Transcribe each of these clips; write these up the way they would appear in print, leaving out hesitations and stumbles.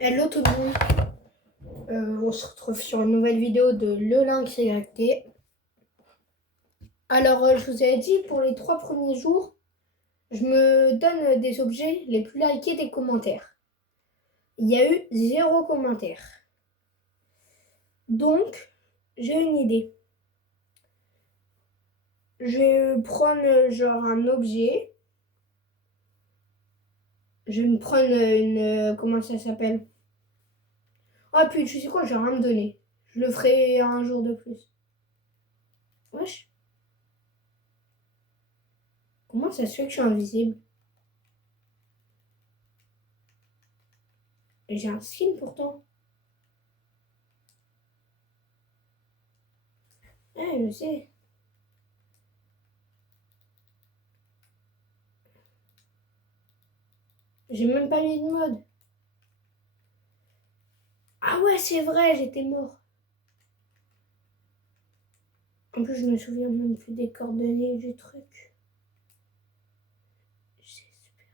Hello tout le monde, on se retrouve sur une nouvelle vidéo de Le Lynx YT. Alors, je vous avais dit, pour les 3 premiers jours, je me donne des objets les plus likés des commentaires. Il y a eu 0 commentaire. Donc, j'ai une idée. Je vais prendre genre un objet. Je vais me prendre une... comment ça s'appelle? Ah, puis tu sais quoi, je vais rien me donner. Je le ferai un jour de plus. Wesh, comment ça se fait que je suis invisible? J'ai un skin pourtant. Je sais. J'ai même pas mis de mode. Ah ouais, c'est vrai, j'étais mort. En plus, je me souviens même plus des coordonnées du truc. C'est super.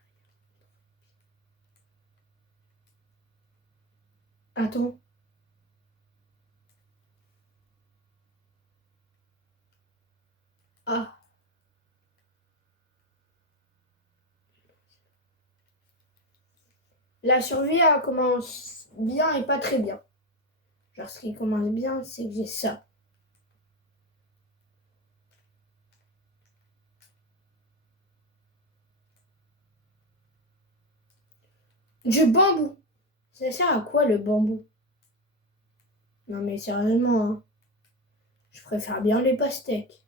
Attends. Ah. La survie, elle commence bien et pas très bien. Genre, ce qui commence bien, c'est que j'ai ça. Du bambou. Ça sert à quoi le bambou? Non mais sérieusement, hein. Je préfère bien les pastèques.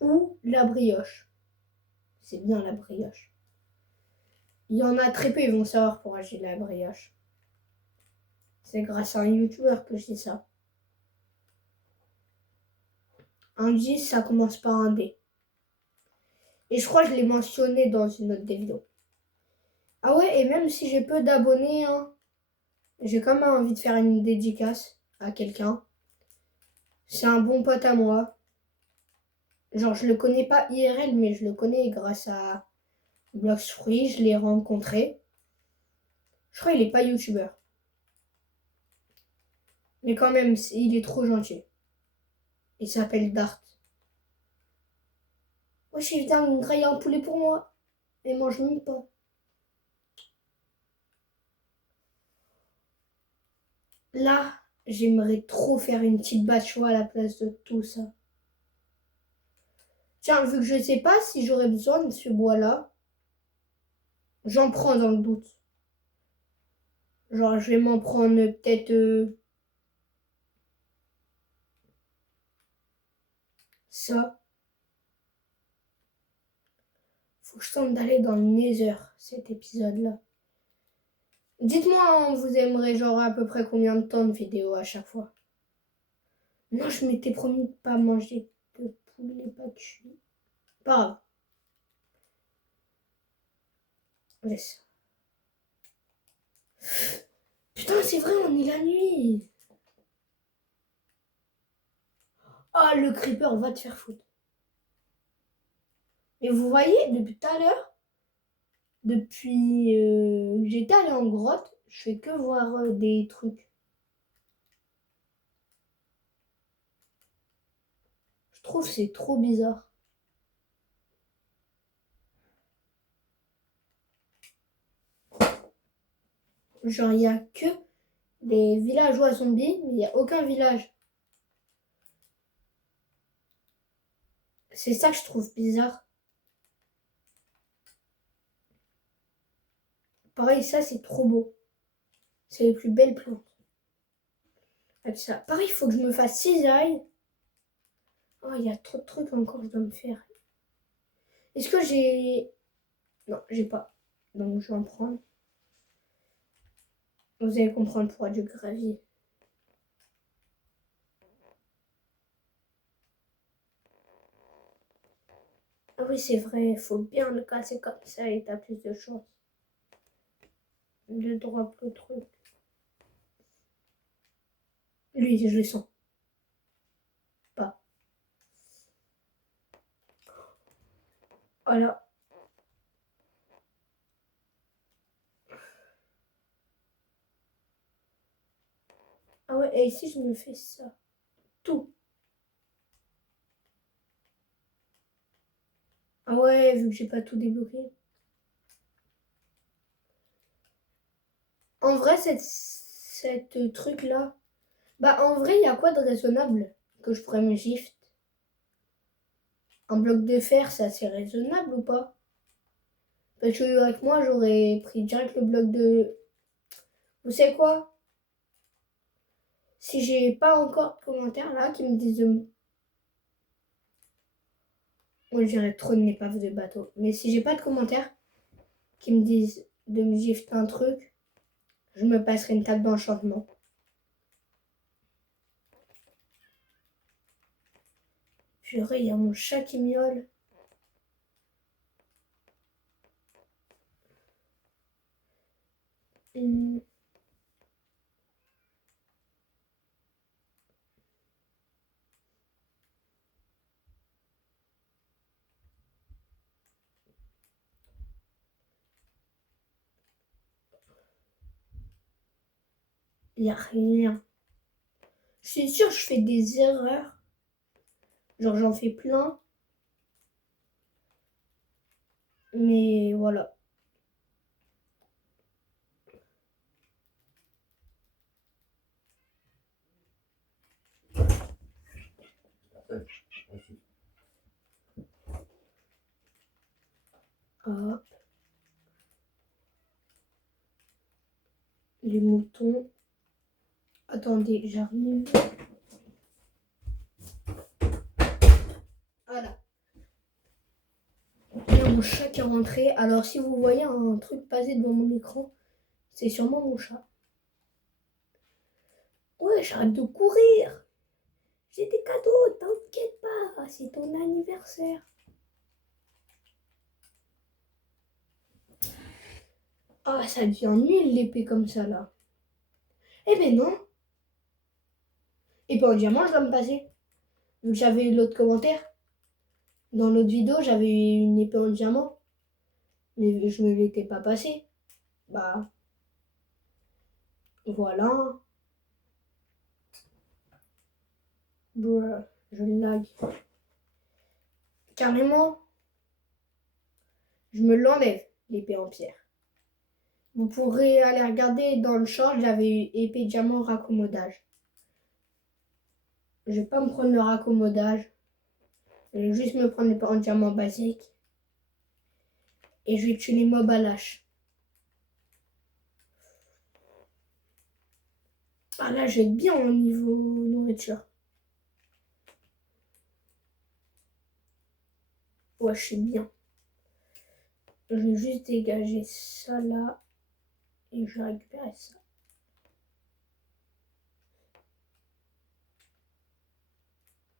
Ou la brioche. C'est bien la brioche. Il y en a très peu, ils vont savoir pour acheter de la brioche. C'est grâce à un youtubeur que je dis ça. Un 10, ça commence par un D. Et je crois que je l'ai mentionné dans une autre des vidéos. Ah ouais, et même si j'ai peu d'abonnés, hein, j'ai quand même envie de faire une dédicace à quelqu'un. C'est un bon pote à moi. Genre, je le connais pas IRL, mais je le connais grâce à Blox Fruits. Je l'ai rencontré. Je crois qu'il est pas youtubeur. Mais quand même, il est trop gentil. Il s'appelle Dart. Wesh, il vient me grailler un poulet pour moi. Et mange même pas. Là, j'aimerais trop faire une petite batchoua à la place de tout ça. Tiens, vu que je sais pas si j'aurais besoin de ce bois-là, j'en prends dans le doute. Genre, je vais m'en prendre peut-être ça. Faut que je tente d'aller dans le Nether, cet épisode-là. Dites-moi, hein, vous aimerez genre à peu près combien de temps de vidéo à chaque fois? Non, je m'étais promis de pas manger de poulet pas cuit. Pas grave. Laisse. Putain, c'est vrai, on est la nuit. Ah, le creeper va te faire foutre. Et vous voyez, depuis tout à l'heure, depuis que j'étais allée en grotte, je fais que voir des trucs. Je trouve que c'est trop bizarre. Genre, il n'y a que des villageois zombies, mais il n'y a aucun village. C'est ça que je trouve bizarre. Pareil, ça, c'est trop beau. C'est les plus belles plantes. Avec ça. Pareil, il faut que je me fasse cisaille. Oh, il y a trop de trucs encore que je dois me faire. Est-ce que j'ai... Non, j'ai pas. Donc, je vais en prendre. Vous allez comprendre pourquoi du gravier. Ah oui, c'est vrai, il faut bien le casser comme ça et t'as plus de chance de drop le truc. Lui, je le sens pas. Voilà. Ah ouais, et ici, je me fais ça. Tout. Ah ouais, vu que j'ai pas tout débloqué. En vrai, cette truc-là... Bah, en vrai, il y a quoi de raisonnable que je pourrais me gift? Un bloc de fer, c'est assez raisonnable ou pas? Parce que avec moi, j'aurais pris direct le bloc de... Vous savez quoi? Si j'ai pas encore de commentaires là qui me disent de... Moi, je dirais trop une épave de bateau. Mais si j'ai pas de commentaires qui me disent de me gift un truc, je me passerai une table d'enchantement. Purée, il y a mon chat qui miaule. Il n'y a rien. Je suis sûre que je fais des erreurs. Genre, j'en fais plein. Mais voilà. Hop. Les moutons. Attendez, j'arrive. Voilà. Il y a mon chat qui est rentré. Alors, si vous voyez un truc passer devant mon écran, c'est sûrement mon chat. Ouais, j'arrête de courir. J'ai des cadeaux, t'inquiète pas. C'est ton anniversaire. Ah, ça devient nul l'épée comme ça là. Eh ben non. Épée en diamant, je dois me passer. Vu que j'avais eu l'autre commentaire. Dans l'autre vidéo, j'avais eu une épée en diamant. Mais je me l'étais pas passé. Bah, voilà. Bruh, je lag. Carrément, je me l'enlève, l'épée en pierre. Vous pourrez aller regarder dans le short, j'avais eu épée diamant raccommodage. Je vais pas me prendre le raccommodage. Je vais juste me prendre l'épée en diamant basique. Et je vais tuer les mobs à l'âge. Ah là, je vais être bien au niveau nourriture. Ouais, je suis bien. Je vais juste dégager ça là. Et je vais récupérer ça.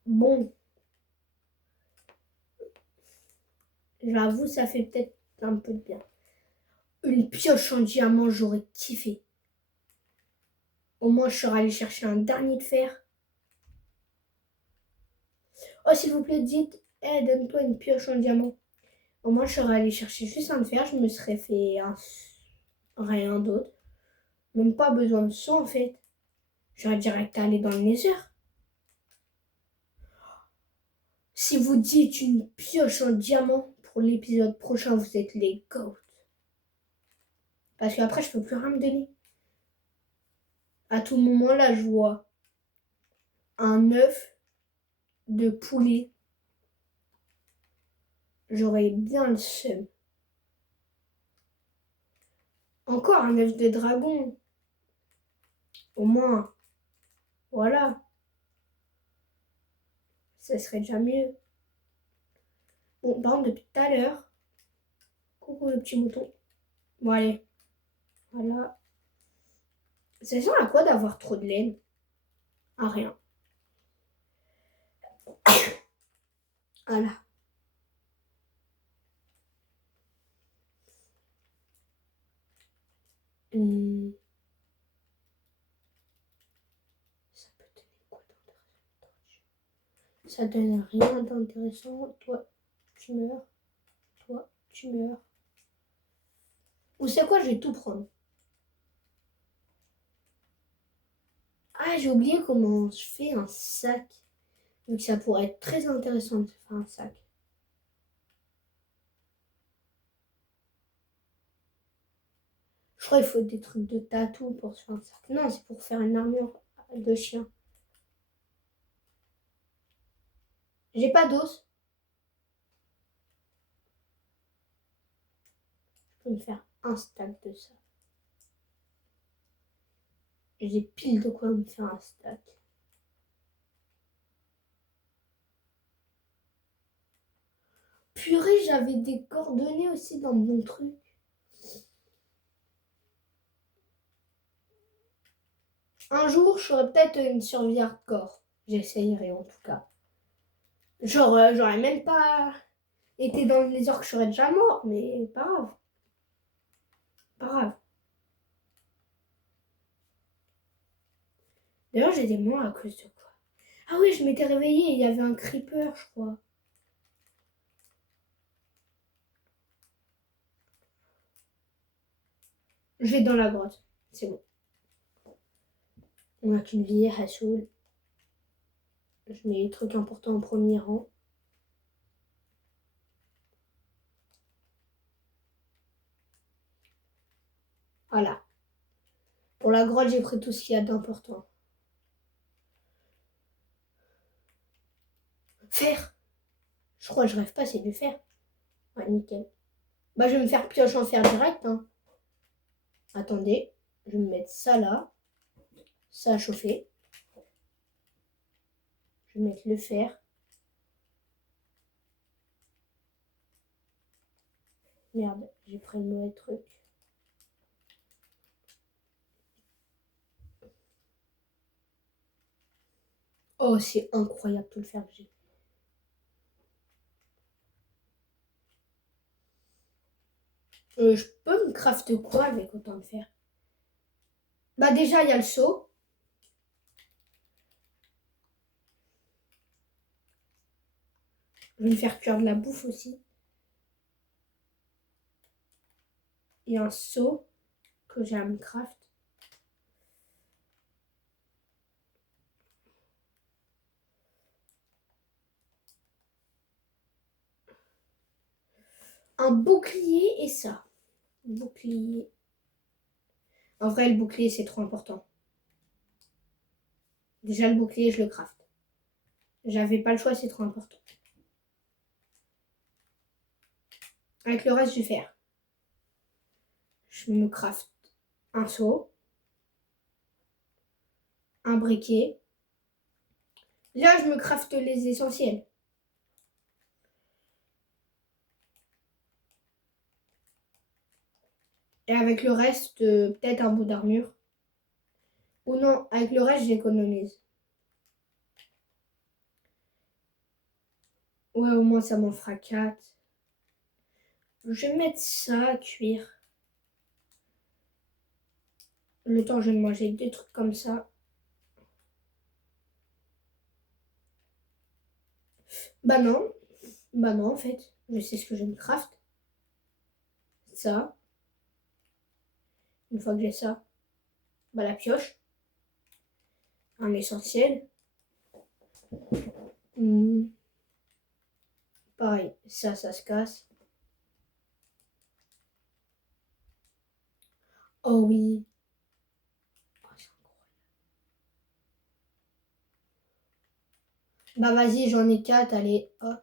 Bon. J'avoue, ça fait peut-être un peu de bien. Une pioche en diamant, j'aurais kiffé. Au moins, je serais allé chercher un dernier de fer. Oh, s'il vous plaît, dites, donne-toi une pioche en diamant. Au moins, je serais allé chercher juste un de fer. Je me serais fait rien d'autre. Même pas besoin de ça, en fait. J'aurais direct allé dans le nether. Si vous dites une pioche en diamant pour l'épisode prochain, vous êtes les goats. Parce qu'après, je peux plus rien me donner. À tout moment, là, je vois un œuf de poulet. J'aurais bien le seum. Encore un œuf de dragon. Au moins, voilà. Ça serait déjà mieux. Bon, par contre, depuis tout à l'heure. Coucou le petit mouton. Bon, allez. Voilà. Ça sert à quoi d'avoir trop de laine? À rien. Voilà. Hum, Ça peut donner quoi d'intéressant? Ça donne rien d'intéressant. Toi, tu meurs. Toi, tu meurs. Ou c'est quoi? Je vais tout prendre. Ah, j'ai oublié comment je fais un sac. Donc ça pourrait être très intéressant de faire un sac. Je crois qu'il faut des trucs de tatou pour se faire un sac. Non, c'est pour faire une armure de chien. J'ai pas d'os. Je peux me faire un stack de ça. J'ai pile de quoi me faire un stack. Purée, j'avais des coordonnées aussi dans mon truc. Un jour, je ferai peut-être une survie hardcore. J'essayerai en tout cas. Genre, j'aurais même pas été dans les orques, je serais déjà mort, mais pas grave. Pas grave. D'ailleurs, j'étais mort à cause de quoi? Ah oui, je m'étais réveillée, il y avait un creeper, je crois. Je vais dans la grotte. C'est bon. On a qu'une vie, Hassoul. Je mets les trucs importants en premier rang. Voilà. Pour la grotte, j'ai pris tout ce qu'il y a d'important. Fer. Je crois que je rêve pas, c'est du fer. Ouais, nickel. Bah, je vais me faire pioche en fer direct. Hein. Attendez. Je vais me mettre ça là. Ça à chauffer. Je vais mettre le fer. Merde, j'ai pris le mauvais truc. Oh, c'est incroyable tout le fer que j'ai. Je peux me crafter quoi avec autant de fer? Bah déjà, il y a le seau. Je vais me faire cuire de la bouffe aussi. Il y a un seau que j'ai à me craft. Un bouclier et ça. Bouclier. En vrai, le bouclier, c'est trop important. Déjà, le bouclier, je le craft. J'avais pas le choix, c'est trop important. Avec le reste, je vais faire. Je me craft un seau. Un briquet. Là, je me craft les essentiels. Et avec le reste, peut-être un bout d'armure. Ou non, avec le reste, j'économise. Ouais, au moins, ça m'en fera 4. Je vais mettre ça à cuire. Le temps, je vais manger des trucs comme ça. Bah non. Bah non, en fait. Je sais ce que je me craft. Ça. Une fois que j'ai ça, bah la pioche. Un essentiel. Pareil, ça se casse. Oh oui. Oh, c'est incroyable. Bah vas-y, j'en ai 4, allez, hop.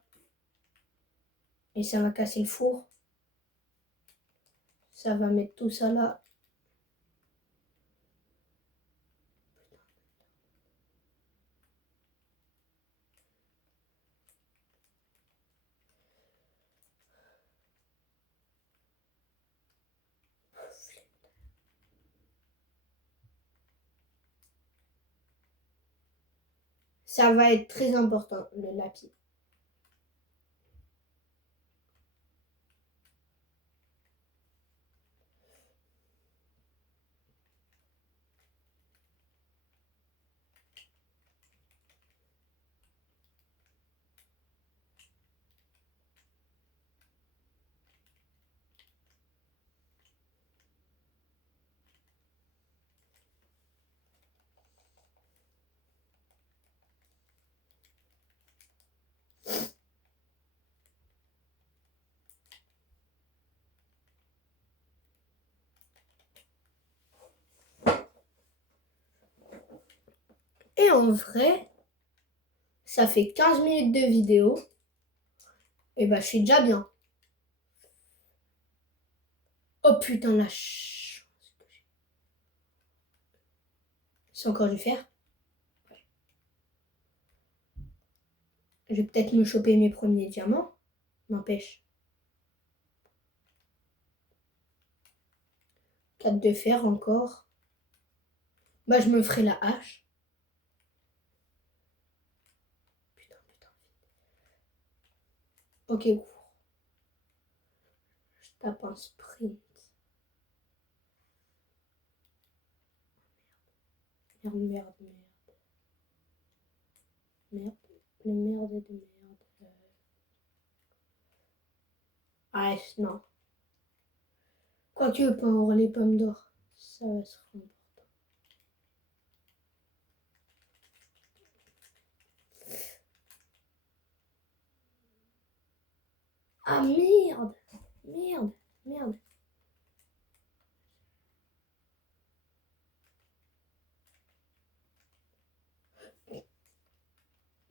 Et ça va casser le four. Ça va mettre tout ça là. Ça va être très important, le lapis. en vrai, ça fait 15 minutes de vidéo. Et bah, je suis déjà bien. Oh putain, la chance que j'ai. C'est encore du fer. Ouais. Je vais peut-être me choper mes premiers diamants. N'empêche. 4 de fer encore. Bah, je me ferai la hache. Putain, putain. Ok, cours. Je tape un sprint. Merde, merde, merde. Merde. Le merde de merde. Ah, non. Quoique, pour les pommes d'or, ça va se rendre. Ah merde! Merde! Merde!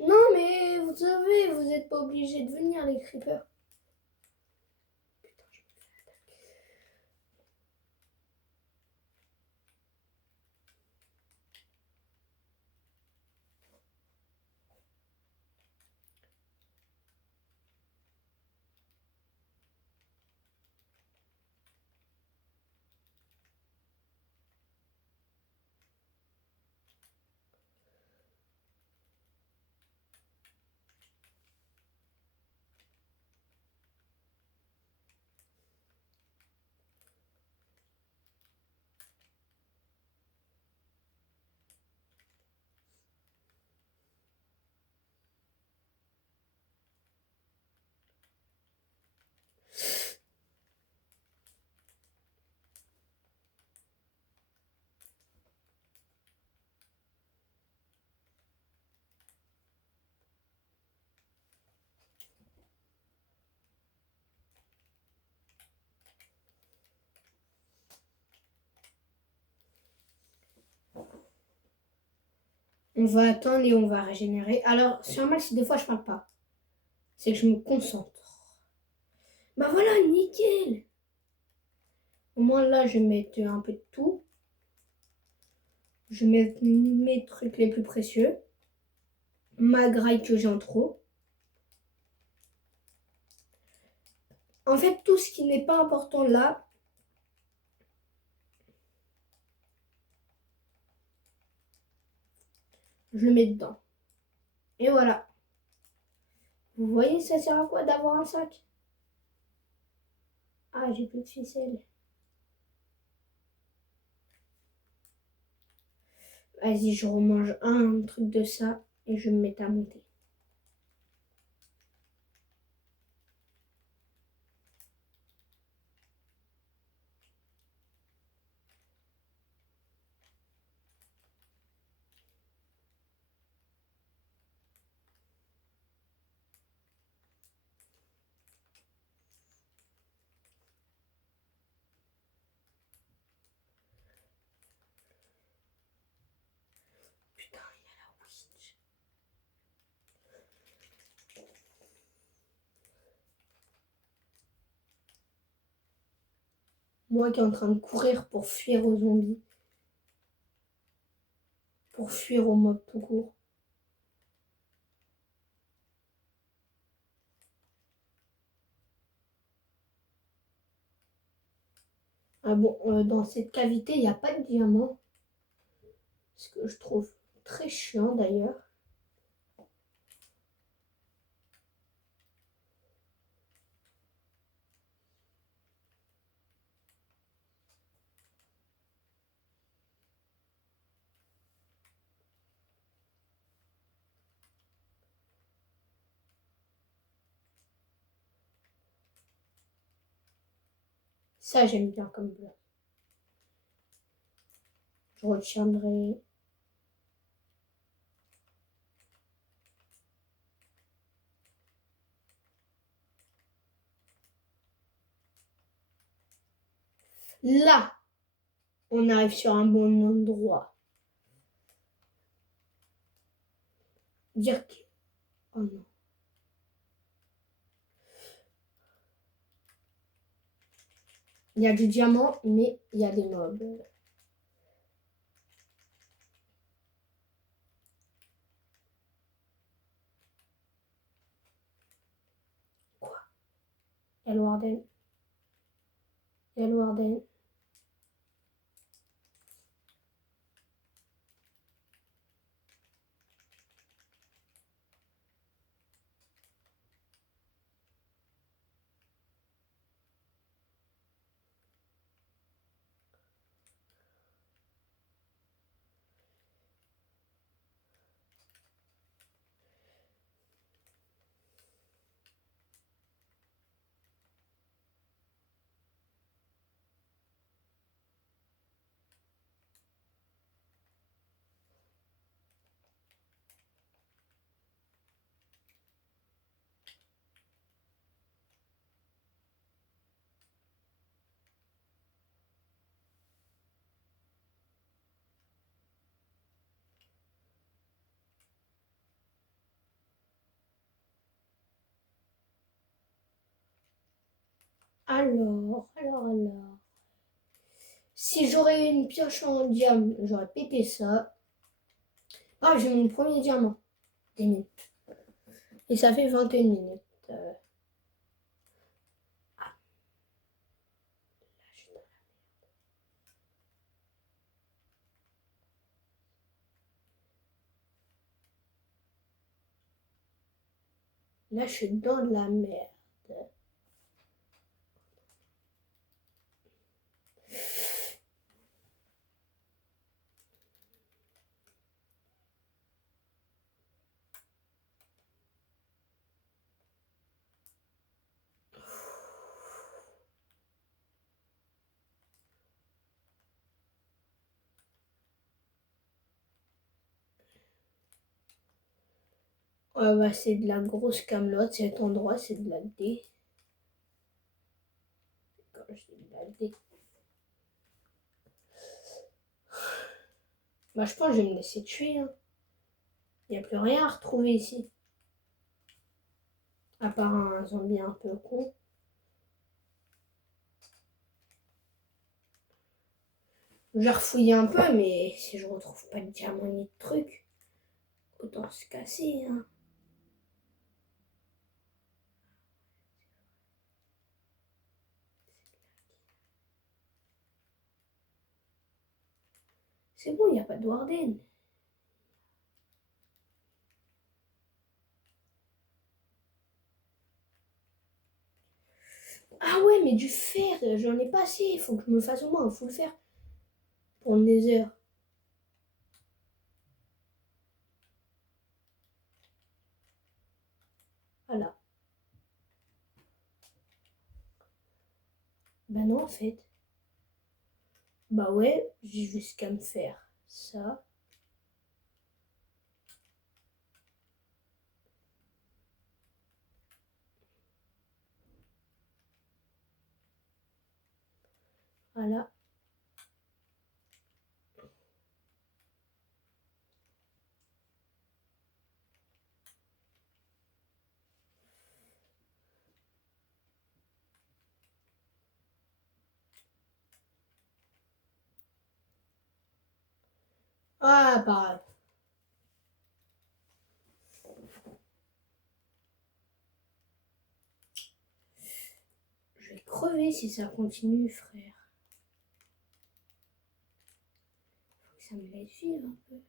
Non mais vous savez, vous n'êtes pas obligés de venir les creepers. Putain, je me fais attaquer. On va attendre et on va régénérer. Alors, sur mal, si des fois je parle pas, c'est que je me concentre. Bah voilà, nickel! Au moins là, je vais mettre un peu de tout. Je vais mettre mes trucs les plus précieux. Ma graille que j'ai en trop. En fait, tout ce qui n'est pas important là, je le mets dedans. Et voilà. Vous voyez, ça sert à quoi d'avoir un sac? Ah, j'ai plus de ficelle. Vas-y, je remange un truc de ça et je me mets à monter. Putain, il y a la witch. Moi qui est en train de courir pour fuir aux zombies. Pour fuir aux mobs tout court. Ah bon, dans cette cavité, il n'y a pas de diamant. Ce que je trouve très chiant d'ailleurs. Ça, j'aime bien comme bloc. Je retiendrai. Là, on arrive sur un bon endroit. Dire que... Oh non. Il y a du diamant, mais il y a des mobs. Quoi? El Warden. El Warden. Alors. Si j'aurais eu une pioche en diamant, j'aurais pété ça. Ah, j'ai mon premier diamant. 10 minutes. Et ça fait 21 minutes. Là, je suis dans de la merde. Ouais, bah, c'est de la grosse camelote. Cet endroit, c'est de la D. Quand je dis de la D. Bah, je pense que je vais me laisser tuer. Hein. Il n'y a plus rien à retrouver ici. À part un zombie un peu con. J'ai refouillé un peu, mais si je retrouve pas de diamant ni de trucs, autant se casser. Hein. C'est bon, il n'y a pas de Warden. Ah ouais, mais du fer, j'en ai pas assez. Il faut que je me fasse au moins un full fer pour le nether. Voilà. Bah non, en fait. Bah ouais, j'ai juste qu'à me faire ça. Voilà. Ah, bah. Je vais crever si ça continue, frère. Faut que ça me laisse vivre un peu.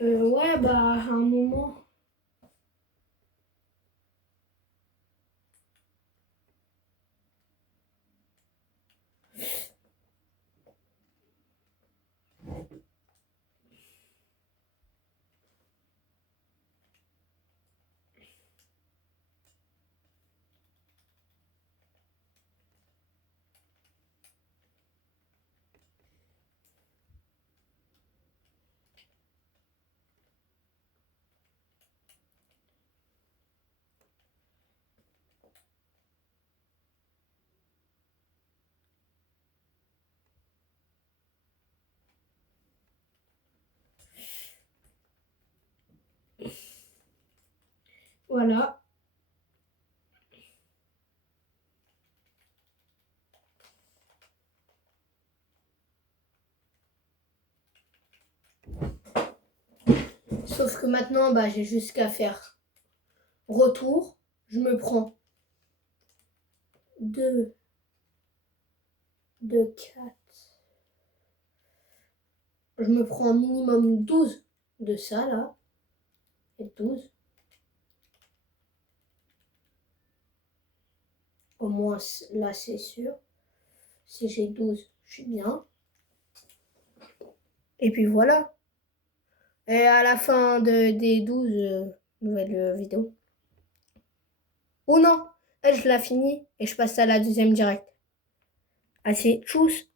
Ouais, bah, à un moment. Voilà. Sauf que maintenant, bah, j'ai juste qu'à faire retour. Je me prends 2, 4. Je me prends minimum 12 de ça, là. Et 12. Au moins, là, c'est sûr. Si j'ai 12, je suis bien. Et puis voilà. Et à la fin des 12 nouvelles vidéos. Ou non, elle, je la finis et je passe à la deuxième direct. Allez, tchuss!